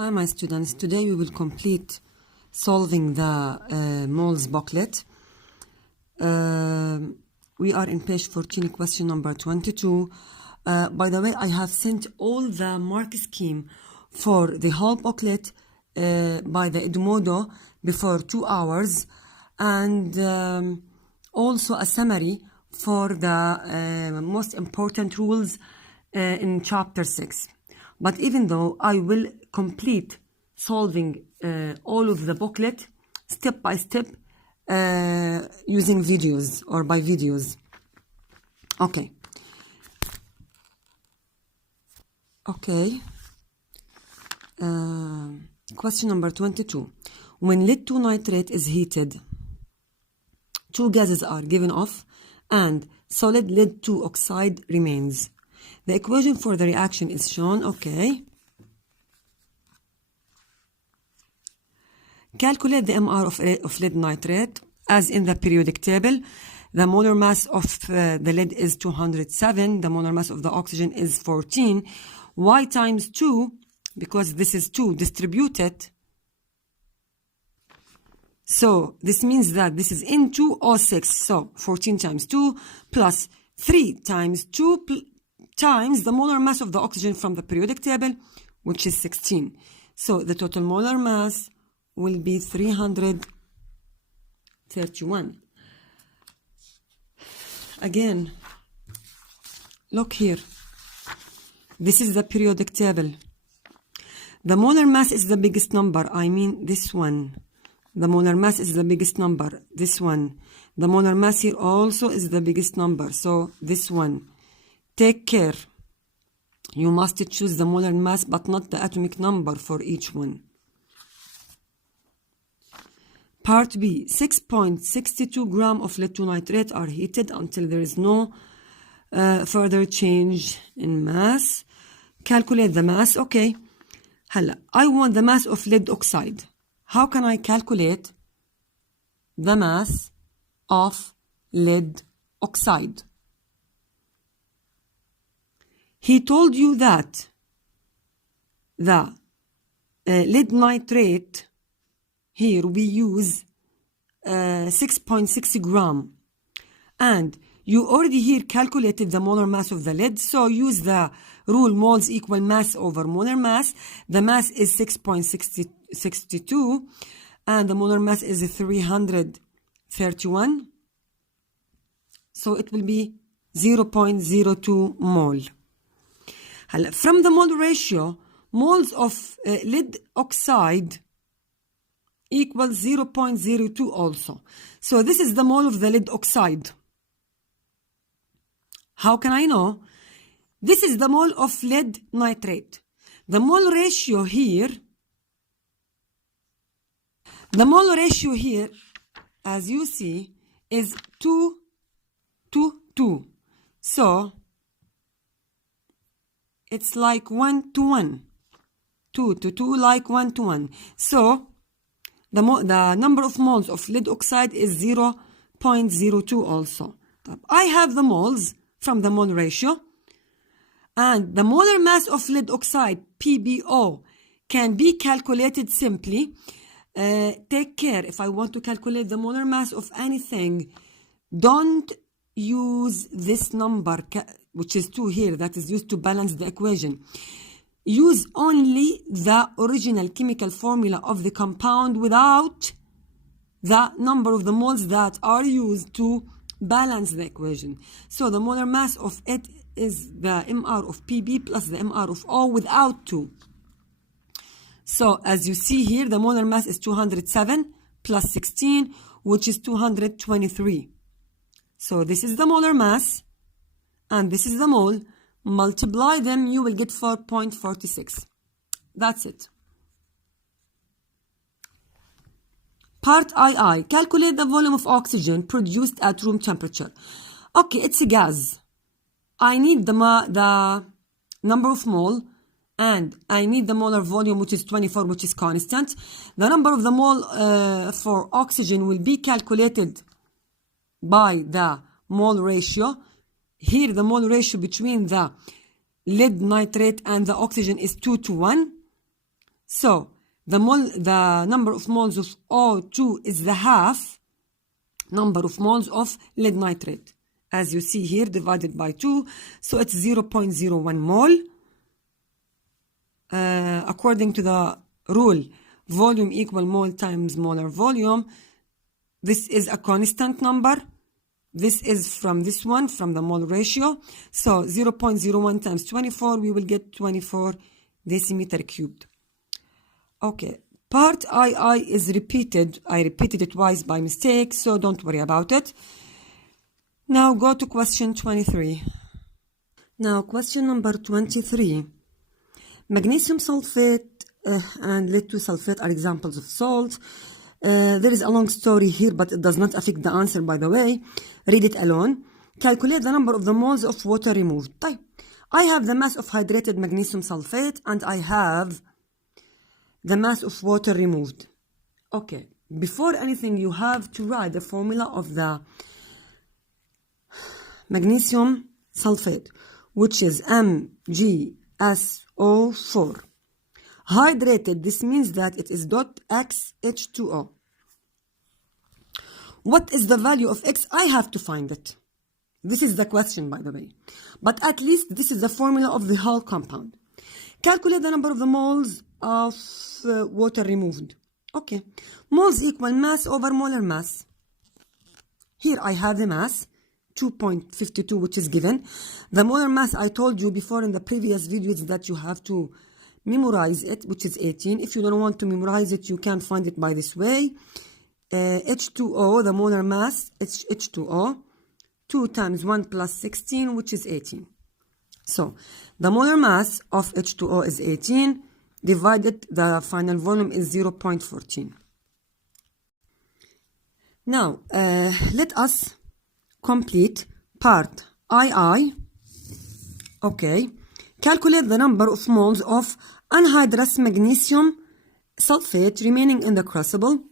Hi, my students. Today we will complete solving the moles booklet. We are in page 14, question number 22. By the way, I have sent all the mark scheme for the whole booklet by the Edmodo before 2 hours, and also a summary for the most important rules in chapter 6. But even though I will complete solving all of the booklet step by step using videos or by videos. Okay. Question number 22. When lead 2 nitrate is heated, 2 gases are given off and solid lead 2 oxide remains. The equation for the reaction is shown. Okay. Calculate the MR of lead nitrate as in the periodic table. The molar mass of the lead is 207. The molar mass of the oxygen is 14. Y times 2, because this is 2 distributed. So this means that this is N2O6. So 14 times 2 plus 3 times 2 times the molar mass of the oxygen from the periodic table, which is 16. So the total molar mass will be 331. Again, look here. This is the periodic table. The molar mass is the biggest number. I mean this one. The molar mass is the biggest number. This one. The molar mass here also is the biggest number. So this one. Take care. You must choose the molar mass but not the atomic number for each one. Part B. 6.62 grams of lead 2 nitrate are heated until there is no further change in mass. Calculate the mass. Okay. هلا I want the mass of lead oxide. How can I calculate the mass of lead oxide? He told you that the lead nitrate, here we use 6.6 gram, and you already here calculated the molar mass of the lead, so use the rule moles equal mass over molar mass. The mass is 6.62 and the molar mass is 331, so it will be 0.02 mole. From the mole ratio, moles of lead oxide equals 0.02 also. So this is the mole of the lead oxide. How can I know? This is the mole of lead nitrate. The mole ratio here, as you see, is 2 to 2. So it's like 1 to 1. 2 to 2 like 1 to 1. So the number of moles of lead oxide is 0.02 also. I have the moles from the mole ratio, and the molar mass of lead oxide, PbO, can be calculated simply. Take care, if I want to calculate the molar mass of anything, don't use this number, which is 2 here, that is used to balance the equation. Use only the original chemical formula of the compound without the number of the moles that are used to balance the equation. So the molar mass of it is the MR of Pb plus the MR of O without 2. So as you see here, the molar mass is 207 plus 16, which is 223. So this is the molar mass, and this is the mole. Multiply them, you will get 4.46. That's it. Part II. Calculate the volume of oxygen produced at room temperature. Okay, it's a gas. I need the number of mole, and I need the molar volume, which is 24, which is constant. The number of the mole for oxygen will be calculated by the mole ratio. Here the mole ratio between the lead nitrate and the oxygen is 2 to 1. So the number of moles of O2 is the half number of moles of lead nitrate. As you see here, divided by 2, so it's 0.01 mole. According to the rule, volume equal mole times molar volume, this is a constant number. This is from this one, from the mole ratio. So 0.01 times 24, we will get 24 decimeter cubed. Okay, part II is repeated. I repeated it twice by mistake, so don't worry about it. Now go to question 23. Now question number 23. Magnesium sulfate and lead 2 sulfate are examples of salt. There is a long story here, but it does not affect the answer, by the way. Read it alone. Calculate the number of the moles of water removed. I have the mass of hydrated magnesium sulfate and I have the mass of water removed. Okay, before anything, you have to write the formula of the magnesium sulfate, which is MgSO4. Hydrated, this means that it is .XH2O. What is the value of X? I have to find it. This is the question, by the way. But at least this is the formula of the whole compound. Calculate the number of the moles of water removed. Okay. Moles equal mass over molar mass. Here I have the mass, 2.52, which is given. The molar mass, I told you before in the previous videos that you have to memorize it, which is 18. If you don't want to memorize it, you can find it by this way. H2O, the molar mass, it's H2O. 2 times 1 plus 16, which is 18. So, the molar mass of H2O is 18, divided the final volume is 0.14. Now, let us complete part II. Okay. Calculate the number of moles of anhydrous magnesium sulfate remaining in the crucible.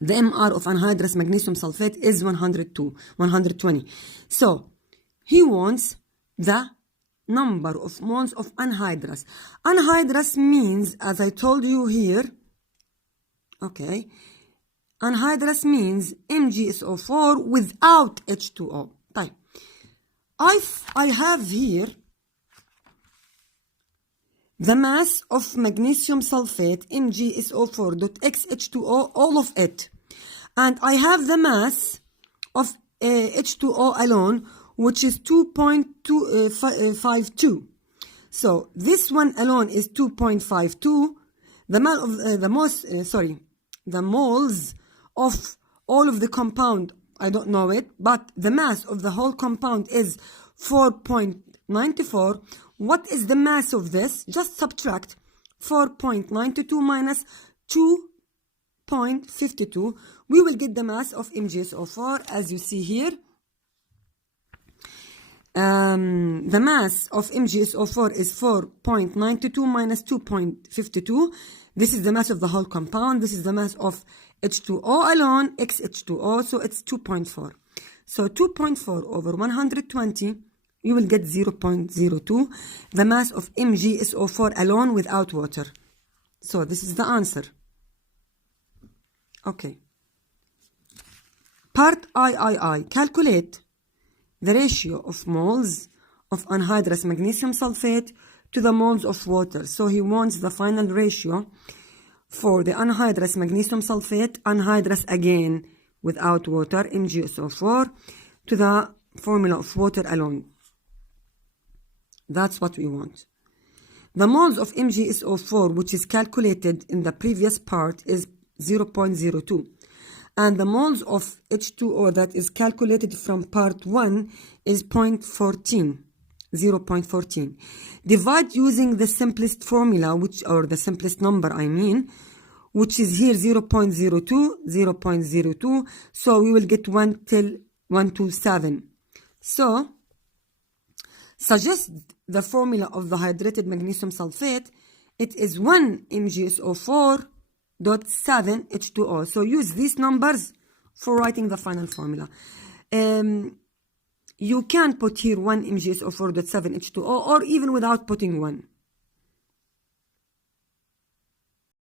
The MR of anhydrous magnesium sulfate is 120. So, he wants the number of moles of anhydrous. Anhydrous means, as I told you here, okay, anhydrous means MgSO4 without H2O. I have here the mass of magnesium sulfate, MgSO4.XH2O, all of it. And I have the mass of H2O alone, which is 2.52. So this one alone is 2.52. The moles of all of the compound, I don't know it, but the mass of the whole compound is 4.94. What is the mass of this? Just subtract 4.92 minus 2.52. We will get the mass of MgSO4, as you see here. The mass of MgSO4 is 4.92 minus 2.52. This is the mass of the whole compound. This is the mass of H2O alone, XH2O, so it's 2.4. So 2.4 over 120, you will get 0.02, the mass of MgSO4 alone without water. So this is the answer. Okay. Part III. Calculate the ratio of moles of anhydrous magnesium sulfate to the moles of water. So he wants the final ratio for the anhydrous magnesium sulfate, anhydrous again without water, MgSO4, to the formula of water alone. That's what we want. The moles of MgSO4, which is calculated in the previous part, is 0.02. And the moles of H2O that is calculated from part 1 is 0.14. Divide using the simplest formula, or the simplest number, which is here 0.02. So we will get 1 till 127. So, suggest the formula of the hydrated magnesium sulfate. It is 1 MgSO4.7 H2O. So use these numbers for writing the final formula. You can put here 1 MgSO4.7 H2O, or even without putting 1.